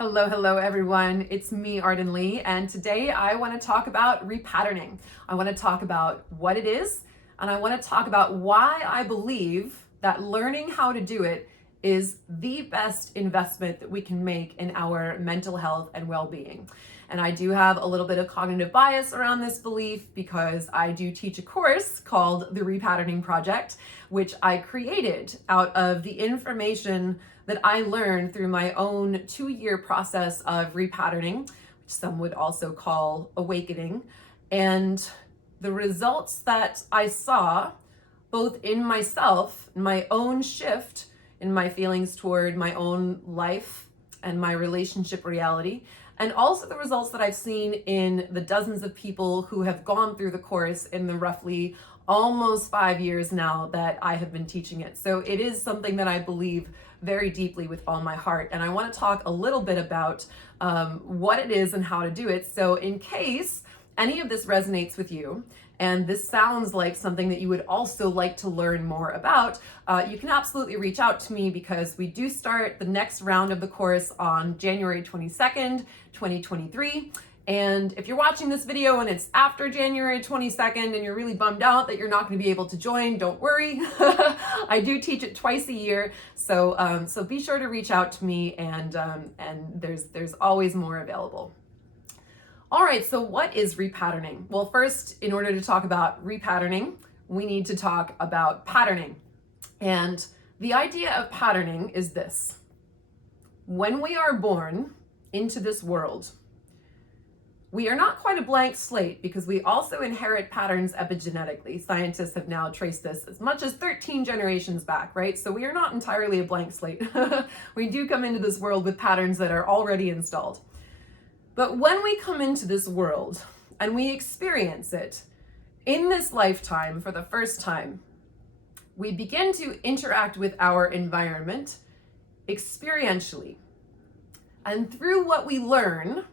Hello everyone. It's me, Arden Lee, and today I want to talk about repatterning. I want to talk about what it is, and I want to talk about why I believe that learning how to do it is the best investment that we can make in our mental health and well-being. And I do have a little bit of cognitive bias around this belief because I do teach a course called the Repatterning Project, which I created out of the information that I learned through my own 2-year process of repatterning, which some would also call awakening. And the results that I saw, both in myself, my own shift in my feelings toward my own life and my relationship reality, and also the results that I've seen in the dozens of people who have gone through the course in the roughly almost 5 years now that I have been teaching it. So it is something that I believe very deeply with all my heart. And I want to talk a little bit about what it is and how to do it. So in case any of this resonates with you, and this sounds like something that you would also like to learn more about, you can absolutely reach out to me because we do start the next round of the course on January 22nd, 2023. And if you're watching this video and it's after January 22nd and you're really bummed out that you're not going to be able to join, don't worry. I do teach it twice a year, so be sure to reach out to me, and there's always more available. All right, so what is repatterning? Well, first, in order to talk about repatterning, we need to talk about patterning. And the idea of patterning is this: when we are born into this world, we are not quite a blank slate because we also inherit patterns epigenetically. Scientists have now traced this as much as 13 generations back, right? So we are not entirely a blank slate. We do come into this world with patterns that are already installed. But when we come into this world and we experience it in this lifetime for the first time, we begin to interact with our environment experientially. And through what we learn,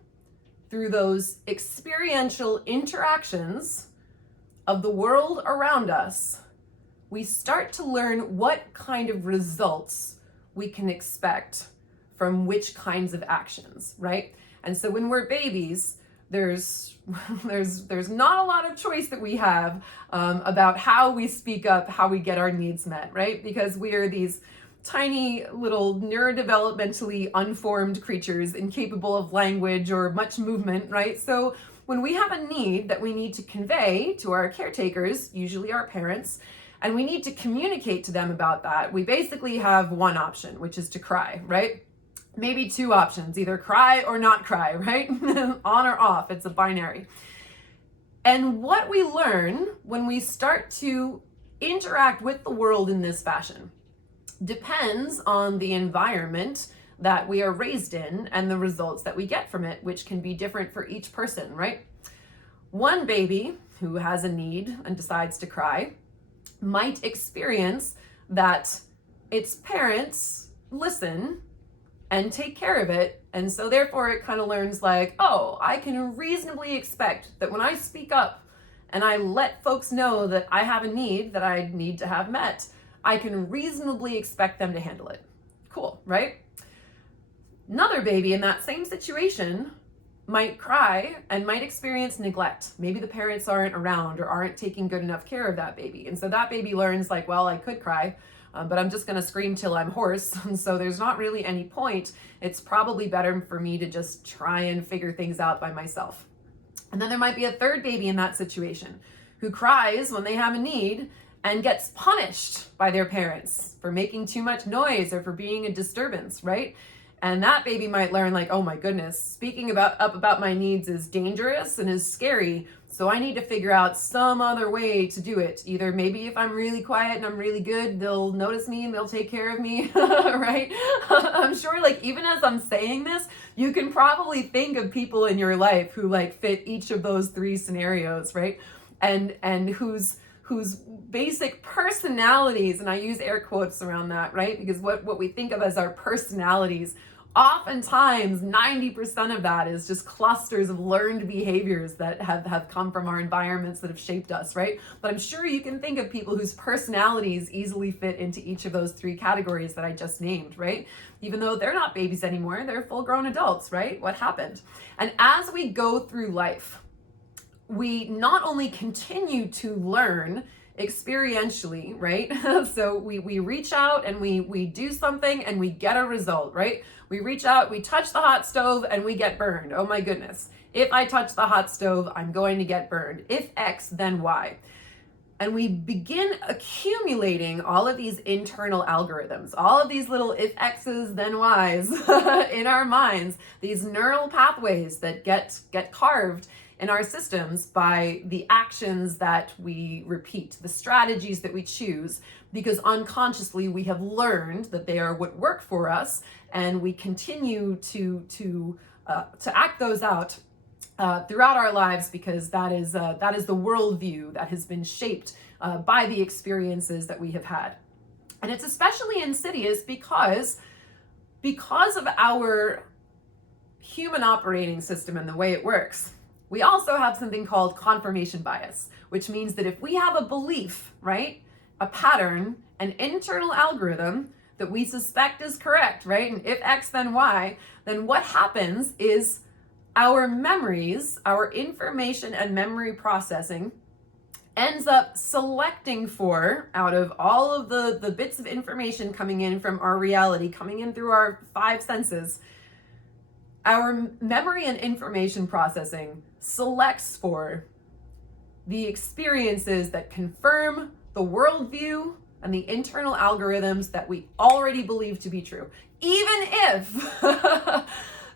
through those experiential interactions of the world around us, we start to learn what kind of results we can expect from which kinds of actions, right? And so when we're babies, there's not a lot of choice that we have about how we speak up, how we get our needs met, right? Because we are these tiny little neurodevelopmentally unformed creatures incapable of language or much movement, right? So when we have a need that we need to convey to our caretakers, usually our parents, and we need to communicate to them about that, we basically have one option, which is to cry, right? Maybe two options, either cry or not cry, right? On or off, it's a binary. And what we learn when we start to interact with the world in this fashion depends on the environment that we are raised in and the results that we get from it, which can be different for each person, right? One baby who has a need and decides to cry might experience that its parents listen and take care of it. And so therefore it kind of learns like, oh, I can reasonably expect that when I speak up and I let folks know that I have a need that I need to have met, I can reasonably expect them to handle it. Cool, right? Another baby in that same situation might cry and might experience neglect. Maybe the parents aren't around or aren't taking good enough care of that baby. And so that baby learns like, well, I could cry, but I'm just gonna scream till I'm hoarse. And so there's not really any point. It's probably better for me to just try and figure things out by myself. And then there might be a third baby in that situation who cries when they have a need and gets punished by their parents for making too much noise or for being a disturbance, right? And that baby might learn like, oh my goodness, speaking about my needs is dangerous and is scary. So I need to figure out some other way to do it. Either maybe if I'm really quiet and I'm really good, they'll notice me and they'll take care of me, right? I'm sure like even as I'm saying this, you can probably think of people in your life who like fit each of those three scenarios, right? And whose basic personalities, and I use air quotes around that, right? Because what we think of as our personalities Oftentimes, 90% of that is just clusters of learned behaviors that have come from our environments that have shaped us, right? But I'm sure you can think of people whose personalities easily fit into each of those three categories that I just named, right? Even though they're not babies anymore, they're full-grown adults, right? What happened? And as we go through life, we not only continue to learn experientially, right? So we reach out and we do something and we get a result, right? We reach out, we touch the hot stove and we get burned. Oh my goodness. If I touch the hot stove, I'm going to get burned. If X, then Y. And we begin accumulating all of these internal algorithms, all of these little if X's, then Y's in our minds, these neural pathways that get carved in our systems by the actions that we repeat, the strategies that we choose, because unconsciously we have learned that they are what work for us, and we continue to act those out throughout our lives, because that is the worldview that has been shaped by the experiences that we have had. And it's especially insidious because of our human operating system and the way it works. We also have something called confirmation bias, which means that if we have a belief, right, a pattern, an internal algorithm that we suspect is correct, right, and if X then Y, then what happens is our memories, our information and memory processing ends up selecting for, out of all of the bits of information coming in from our reality, coming in through our five senses, our memory and information processing selects for the experiences that confirm the worldview and the internal algorithms that we already believe to be true, even if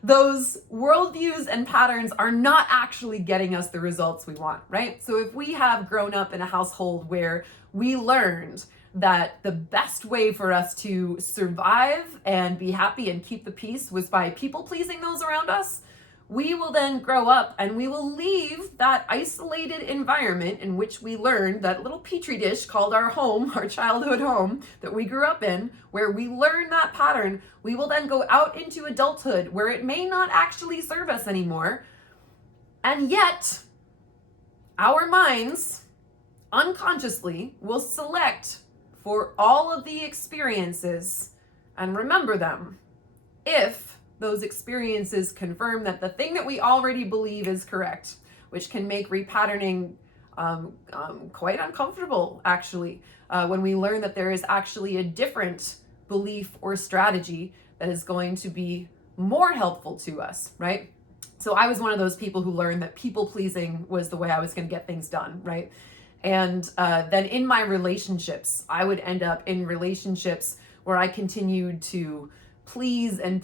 those worldviews and patterns are not actually getting us the results we want, right? So if we have grown up in a household where we learned that the best way for us to survive and be happy and keep the peace was by people pleasing those around us, we will then grow up and we will leave that isolated environment in which we learned, that little petri dish called our home, our childhood home that we grew up in, where we learn that pattern. We will then go out into adulthood where it may not actually serve us anymore. And yet, our minds unconsciously will select for all of the experiences and remember them if those experiences confirm that the thing that we already believe is correct, which can make repatterning quite uncomfortable, actually, when we learn that there is actually a different belief or strategy that is going to be more helpful to us, right? So I was one of those people who learned that people pleasing was the way I was going to get things done, right? And then in my relationships, I would end up in relationships where I continued to please and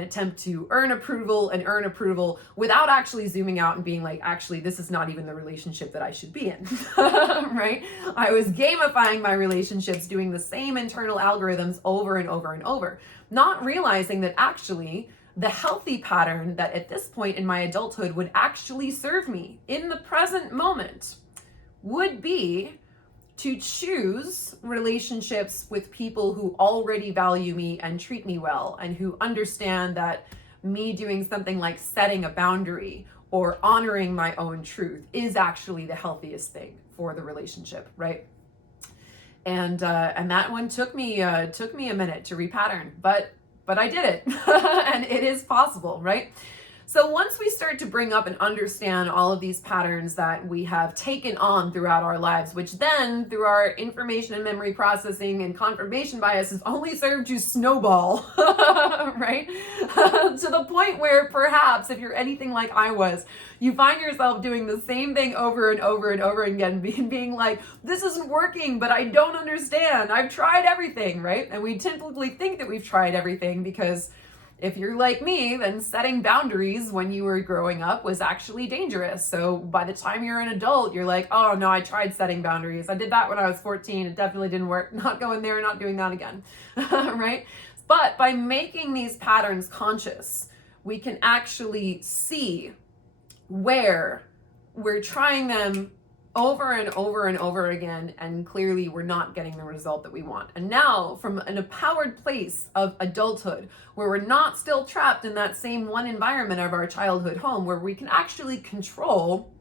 attempt to earn approval without actually zooming out and being like, actually, this is not even the relationship that I should be in, right? I was gamifying my relationships, doing the same internal algorithms over and over and over, not realizing that actually the healthy pattern that at this point in my adulthood would actually serve me in the present moment would be to choose relationships with people who already value me and treat me well, and who understand that me doing something like setting a boundary or honoring my own truth is actually the healthiest thing for the relationship, right? And that one took me a minute to repattern, but I did it, and it is possible, right? So once we start to bring up and understand all of these patterns that we have taken on throughout our lives, which then through our information and memory processing and confirmation bias has only served to snowball, right? To the point where perhaps if you're anything like I was, you find yourself doing the same thing over and over and over again, being like, this isn't working, but I don't understand. I've tried everything, right? And we typically think that we've tried everything because if you're like me, then setting boundaries when you were growing up was actually dangerous. So by the time you're an adult, you're like, oh no, I tried setting boundaries. I did that when I was 14. It definitely didn't work. Not going there, not doing that again, right? But by making these patterns conscious, we can actually see where we're trying them over and over and over again, and clearly we're not getting the result that we want. And now, from an empowered place of adulthood, where we're not still trapped in that same one environment of our childhood home, where we can actually control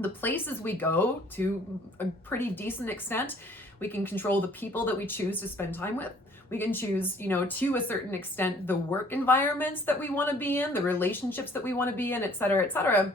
the places we go to a pretty decent extent, we can control the people that we choose to spend time with. We can choose, to a certain extent, the work environments that we want to be in, the relationships that we want to be in, et cetera, et cetera.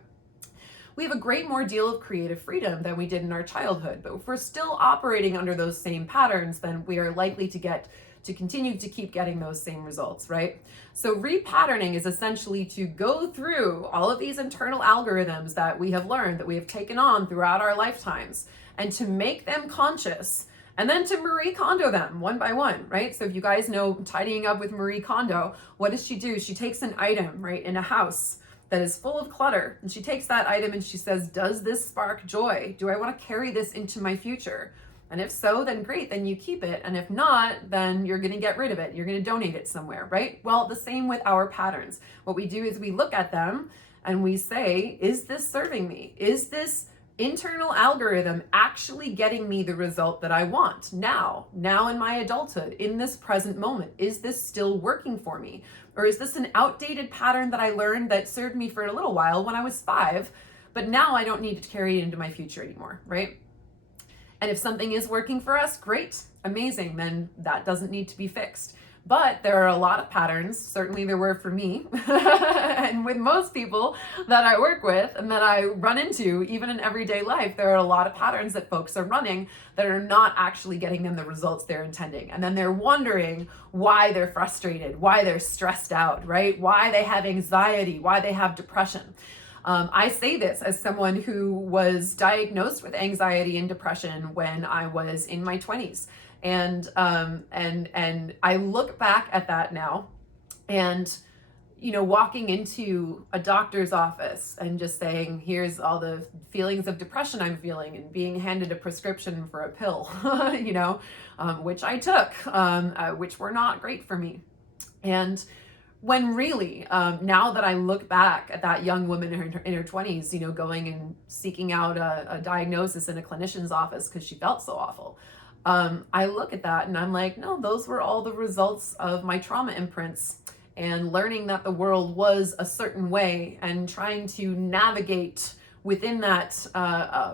We have a great more deal of creative freedom than we did in our childhood. But if we're still operating under those same patterns, then we are likely to continue to keep getting those same results, right? So repatterning is essentially to go through all of these internal algorithms that we have learned, that we have taken on throughout our lifetimes, and to make them conscious, and then to Marie Kondo them one by one, right? So if you guys know Tidying Up with Marie Kondo, what does she do? She takes an item, right, in a house that is full of clutter, and she takes that item and she says, does this spark joy? Do I want to carry this into my future? And if so, then great, then you keep it. And if not, then you're going to get rid of it. You're going to donate it somewhere, right? Well, the same with our patterns. What we do is we look at them and we say, is this serving me? Is this internal algorithm actually getting me the result that I want now in my adulthood, in this present moment? Is this still working for me? Or is this an outdated pattern that I learned that served me for a little while when I was 5, but now I don't need to carry it into my future anymore, right? And if something is working for us, great, amazing, then that doesn't need to be fixed. But there are a lot of patterns, certainly there were for me, and with most people that I work with and that I run into, even in everyday life, there are a lot of patterns that folks are running that are not actually getting them the results they're intending. And then they're wondering why they're frustrated, why they're stressed out, right? Why they have anxiety, why they have depression. I say this as someone who was diagnosed with anxiety and depression when I was in my 20s. And I look back at that now, and walking into a doctor's office and just saying, here's all the feelings of depression I'm feeling, and being handed a prescription for a pill, which I took, which were not great for me. And when really, now that I look back at that young woman in her 20s, going and seeking out a diagnosis in a clinician's office because she felt so awful, I look at that and I'm like, no, those were all the results of my trauma imprints and learning that the world was a certain way and trying to navigate within that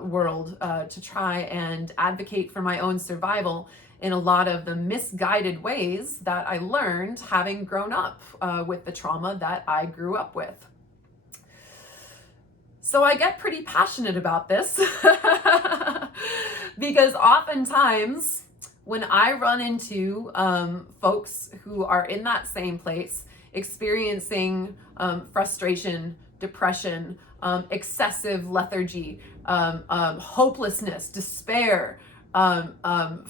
world to try and advocate for my own survival in a lot of the misguided ways that I learned having grown up with the trauma that I grew up with. So I get pretty passionate about this because oftentimes when I run into folks who are in that same place, experiencing frustration, depression, excessive lethargy, hopelessness, despair,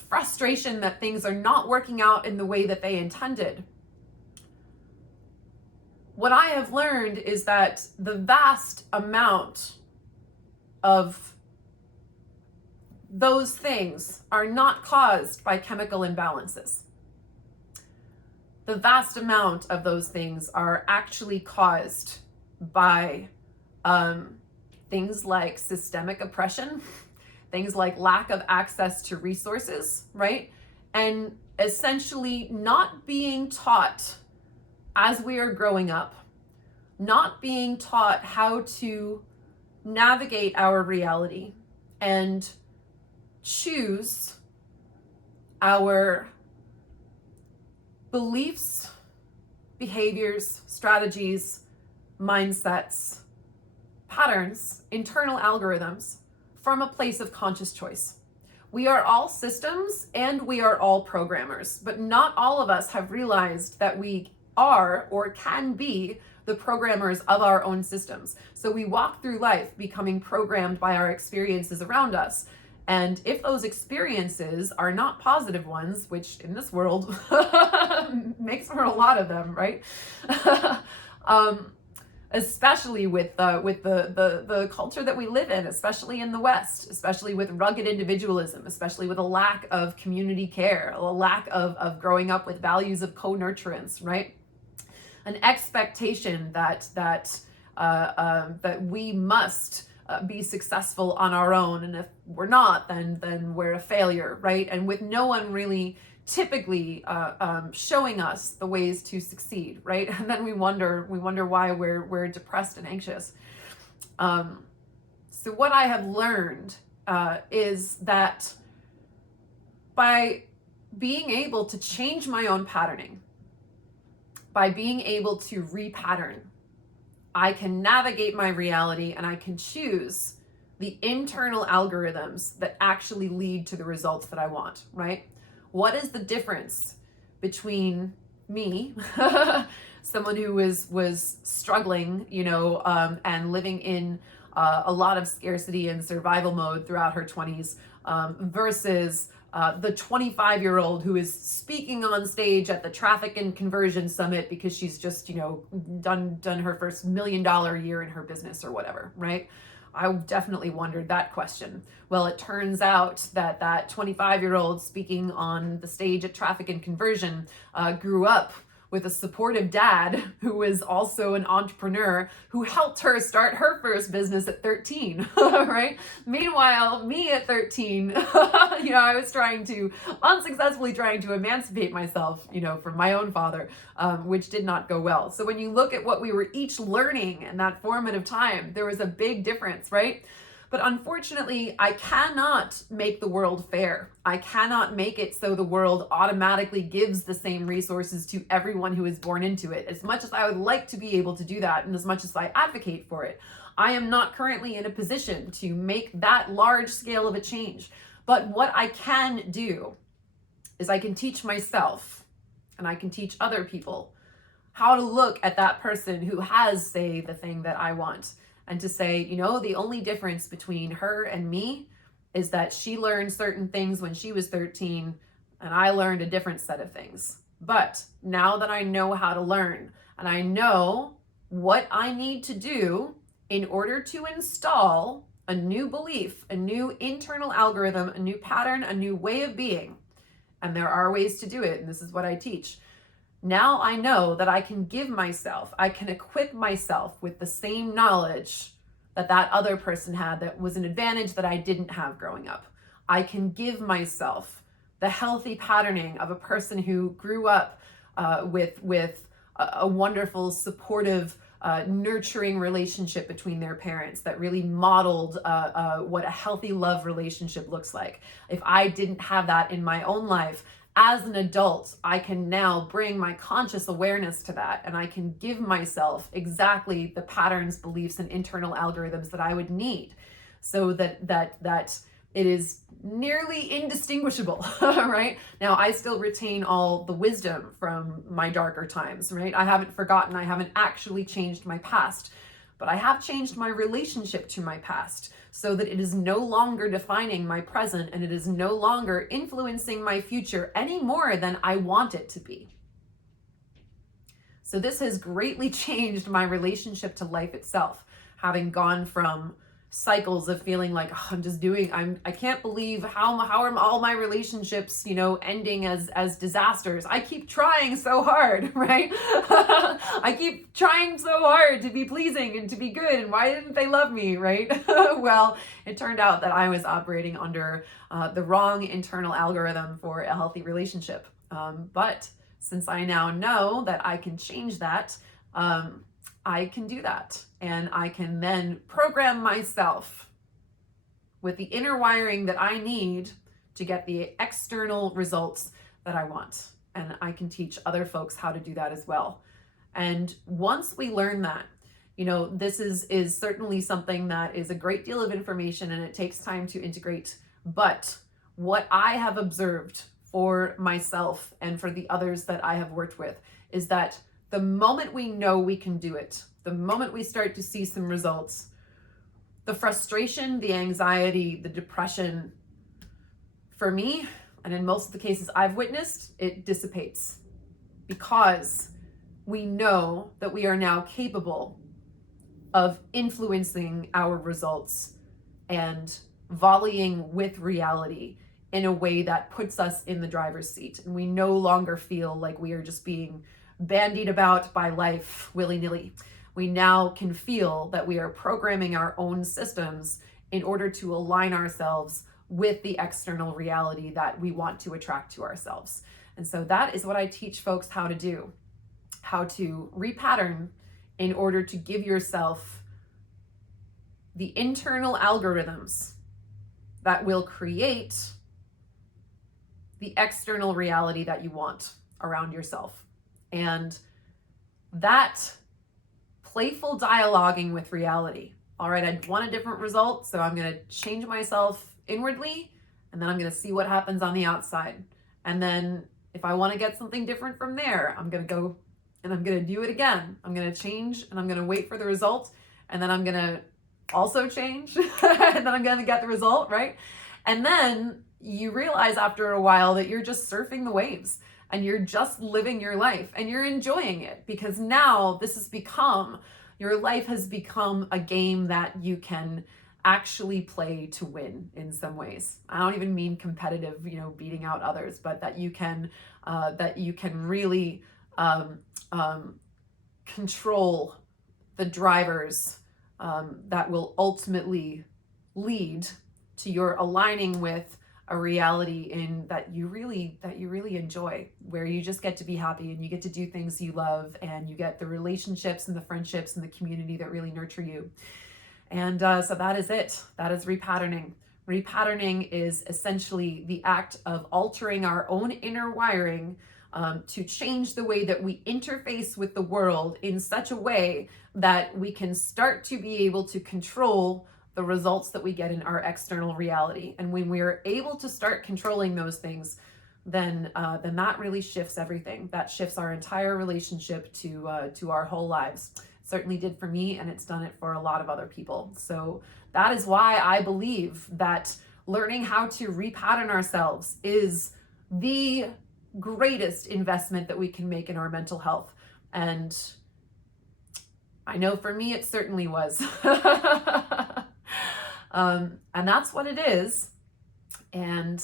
frustration that things are not working out in the way that they intended. What I have learned is that the vast amount of those things are not caused by chemical imbalances. The vast amount of those things are actually caused by things like systemic oppression, things like lack of access to resources, right? And essentially not being taught as we are growing up, not being taught how to navigate our reality and choose our beliefs, behaviors, strategies, mindsets, patterns, internal algorithms from a place of conscious choice. We are all systems and we are all programmers, but not all of us have realized that we are or can be the programmers of our own systems. So we walk through life becoming programmed by our experiences around us. And if those experiences are not positive ones, which in this world makes for a lot of them, right? Especially with the culture that we live in, especially in the West, especially with rugged individualism, especially with a lack of community care, a lack of growing up with values of co-nurturance, right? An expectation that we must be successful on our own, and if we're not, then we're a failure, right? And with no one really typically showing us the ways to succeed, right? And then we wonder why we're depressed and anxious. So what I have learned is that by being able to change my own patterning, by being able to repattern, I can navigate my reality and I can choose the internal algorithms that actually lead to the results that I want, right? What is the difference between me, someone who was struggling, and living in a lot of scarcity and survival mode throughout her 20s, versus the 25-year-old who is speaking on stage at the Traffic and Conversion Summit because she's just, done her first $1 million year in her business or whatever, right? I definitely wondered that question. Well, it turns out that 25-year-old speaking on the stage at Traffic and Conversion grew up with a supportive dad who was also an entrepreneur who helped her start her first business at 13, right? Meanwhile, me at 13, I was unsuccessfully trying to emancipate myself, from my own father, which did not go well. So when you look at what we were each learning in that formative time, there was a big difference, right? But unfortunately, I cannot make the world fair. I cannot make it so the world automatically gives the same resources to everyone who is born into it. As much as I would like to be able to do that, and as much as I advocate for it, I am not currently in a position to make that large scale of a change. But what I can do is I can teach myself, and I can teach other people how to look at that person who has, say, the thing that I want, and to say, the only difference between her and me is that she learned certain things when she was 13 and I learned a different set of things. But now that I know how to learn and I know what I need to do in order to install a new belief, a new internal algorithm, a new pattern, a new way of being, and there are ways to do it, and this is what I teach. Now I know that I can I can equip myself with the same knowledge that other person had that was an advantage that I didn't have growing up. I can give myself the healthy patterning of a person who grew up with a wonderful, supportive, nurturing relationship between their parents that really modeled what a healthy love relationship looks like. If I didn't have that in my own life, as an adult, I can now bring my conscious awareness to that, and I can give myself exactly the patterns, beliefs, and internal algorithms that I would need so that it is nearly indistinguishable, right? Now, I still retain all the wisdom from my darker times, right? I haven't forgotten, I haven't actually changed my past, but I have changed my relationship to my past so that it is no longer defining my present and it is no longer influencing my future any more than I want it to be. So this has greatly changed my relationship to life itself, having gone from cycles of feeling like, I can't believe how are all my relationships, ending as disasters. I keep trying so hard, right? I keep trying so hard to be pleasing and to be good. And why didn't they love me, right? Well, it turned out that I was operating under the wrong internal algorithm for a healthy relationship. But since I now know that I can change that, I can do that, and I can then program myself with the inner wiring that I need to get the external results that I want. And I can teach other folks how to do that as well. And once we learn that, this is certainly something that is a great deal of information and it takes time to integrate. But what I have observed for myself and for the others that I have worked with is that the moment we know we can do it, the moment we start to see some results, the frustration, the anxiety, the depression, for me, and in most of the cases I've witnessed, it dissipates because we know that we are now capable of influencing our results and volleying with reality in a way that puts us in the driver's seat. And we no longer feel like we are just being bandied about by life willy-nilly. We now can feel that we are programming our own systems in order to align ourselves with the external reality that we want to attract to ourselves. And so that is what I teach folks how to do, how to repattern in order to give yourself the internal algorithms that will create the external reality that you want around yourself. And that playful dialoguing with reality. All right, I want a different result, so I'm going to change myself inwardly, and then I'm going to see what happens on the outside. And then if I want to get something different from there, I'm going to go and I'm going to do it again. I'm going to change and I'm going to wait for the result, and then I'm going to also change and then I'm going to get the result, right? And then you realize after a while that you're just surfing the waves and you're just living your life and you're enjoying it, because now your life has become a game that you can actually play to win in some ways. I don't even mean competitive, beating out others, but that you can really control the drivers that will ultimately lead to your aligning with a reality that you really enjoy, where you just get to be happy and you get to do things you love and you get the relationships and the friendships and the community that really nurture you. And so that is it. That is repatterning. Repatterning is essentially the act of altering our own inner wiring to change the way that we interface with the world in such a way that we can start to be able to control the results that we get in our external reality. And when we are able to start controlling those things, then that really shifts everything. That shifts our entire relationship to our whole lives. It certainly did for me, and it's done it for a lot of other people. So that is why I believe that learning how to repattern ourselves is the greatest investment that we can make in our mental health. And I know for me, it certainly was. And that's what it is. And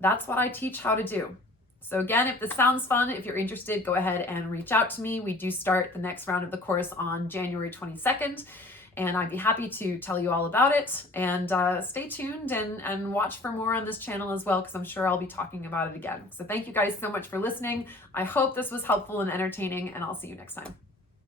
that's what I teach how to do. So again, if this sounds fun, if you're interested, go ahead and reach out to me. We do start the next round of the course on January 22nd, and I'd be happy to tell you all about it. And stay tuned and watch for more on this channel as well, because I'm sure I'll be talking about it again. So thank you guys so much for listening. I hope this was helpful and entertaining, and I'll see you next time.